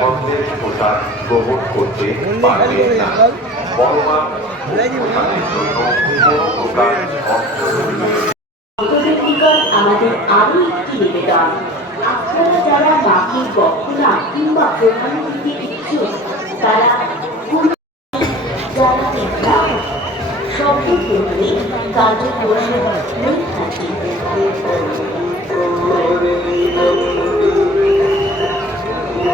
সন্দেশ গ্রহণ করতে পারবেন না বড়মা আমাদের আরও একটি নিবেদন। আপনারা যারা মাকে গহনা কিংবা প্রধান দিতে ইচ্ছুক তারা যারা বিদ্যা শব্দ করলে কার্যক্রম হয়ে থাকে।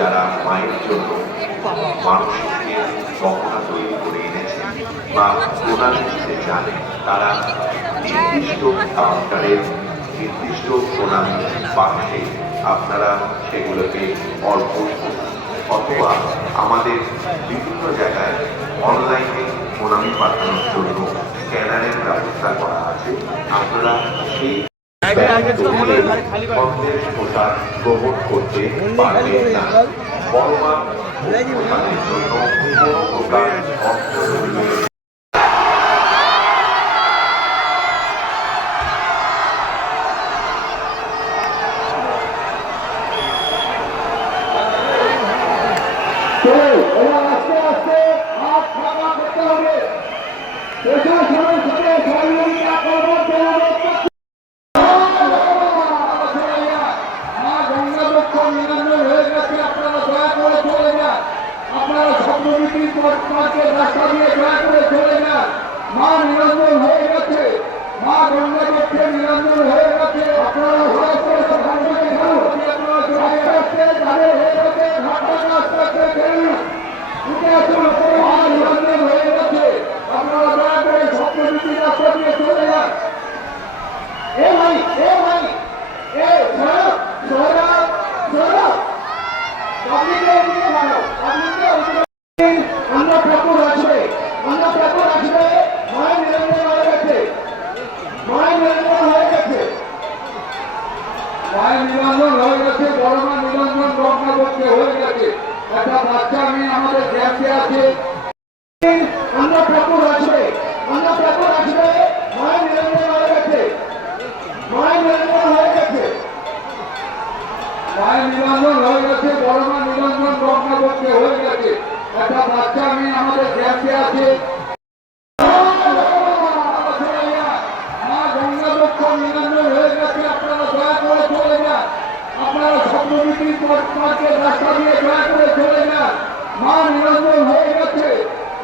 যারা মায়ের জন্য মানুষকে গহনা তৈরি করে এনেছেন বা প্রণালী দিতে চান তারা নির্দিষ্ট কাউন্টারের নির্দিষ্ট প্রণালী বাক্সে আপনারা সেগুলোকে অর্পণ করুন। অথবা আমাদের বিভিন্ন জায়গায় অনলাইনে প্রণামী পাঠানোর জন্য স্ক্যানারের ব্যবস্থা করা আছে। আপনারা সেই সন্দেশ প্রসাদ গ্রহণ করতে পারবেন না বড়মা প্রসাদের জন্য কোনো প্রকার অর্থ চলো এবার আস্তে আস্তে হাত ফাঁকা করতে হবে প্রশাসনের সাথে সহযোগিতা করবার জন্য মা গঙ্গা দক্ষ নিরঞ্জন হয়ে গেছে আপনারা দয়া করে চলে যান আপনারা মার্কেট রাস্তা দিয়ে দয়া করে চলে যান মা নিরঞ্জন হয়ে গেছে মা গঙ্গা দক্ষে নিরঞ্জন হয়ে গেছে আপনারা দয়া করে সেখান থেকে যান আপনারা দয়া করতে যাদের হয়ে গেছে ঘাটটা আস্তে আস্তে খেলুন উঠে আসুন মা নিরঞ্জন হয়ে গেছে আপনারা দয়া করে শব্দবিক্রি রাস্তা দিয়ে চলে যান এ ভাই এ ভাই এ সরব সরব সরব পাবলিকে ওদিকে ভালো পাবলিকে ওদিকে আমরা ঠাকুর আসবে আমরা ঠাকুর আসবে মায়ের নিরঞ্জন হয়ে গেছে। মায়ের নিরঞ্জন হয়ে গেছে। মায়ের নিরঞ্জন হয়ে গেছে, বড় মা নিরঞ্জন করতে হয়ে গেছে। একটা বাচ্চা মেয়ে আমাদের ক্যাম্পে আছে আমরা ঠাকুর আসবে আমরা ঠাকুর আসবে মায়ের নিরঞ্জন হয়ে গেছে মায়ের নিরঞ্জন হয়ে গেছে মায়ের নিরঞ্জন হয়ে গেছে বড় মা নিরঞ্জন করতে হয়ে গেছে। একটা বাচ্চা মেয়ে আমাদের ক্যাম্পে আছে। গেছে, আপনারা আপনারা রাস্তা দিয়ে দয়া করে চলে যান। মা নিরঞ্জন হয়ে গেছে,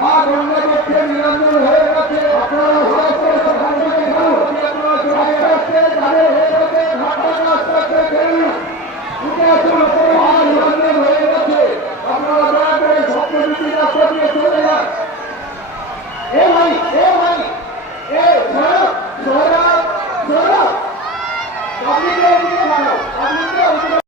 মা গঙ্গা দক্ষে নিরঞ্জন হয়ে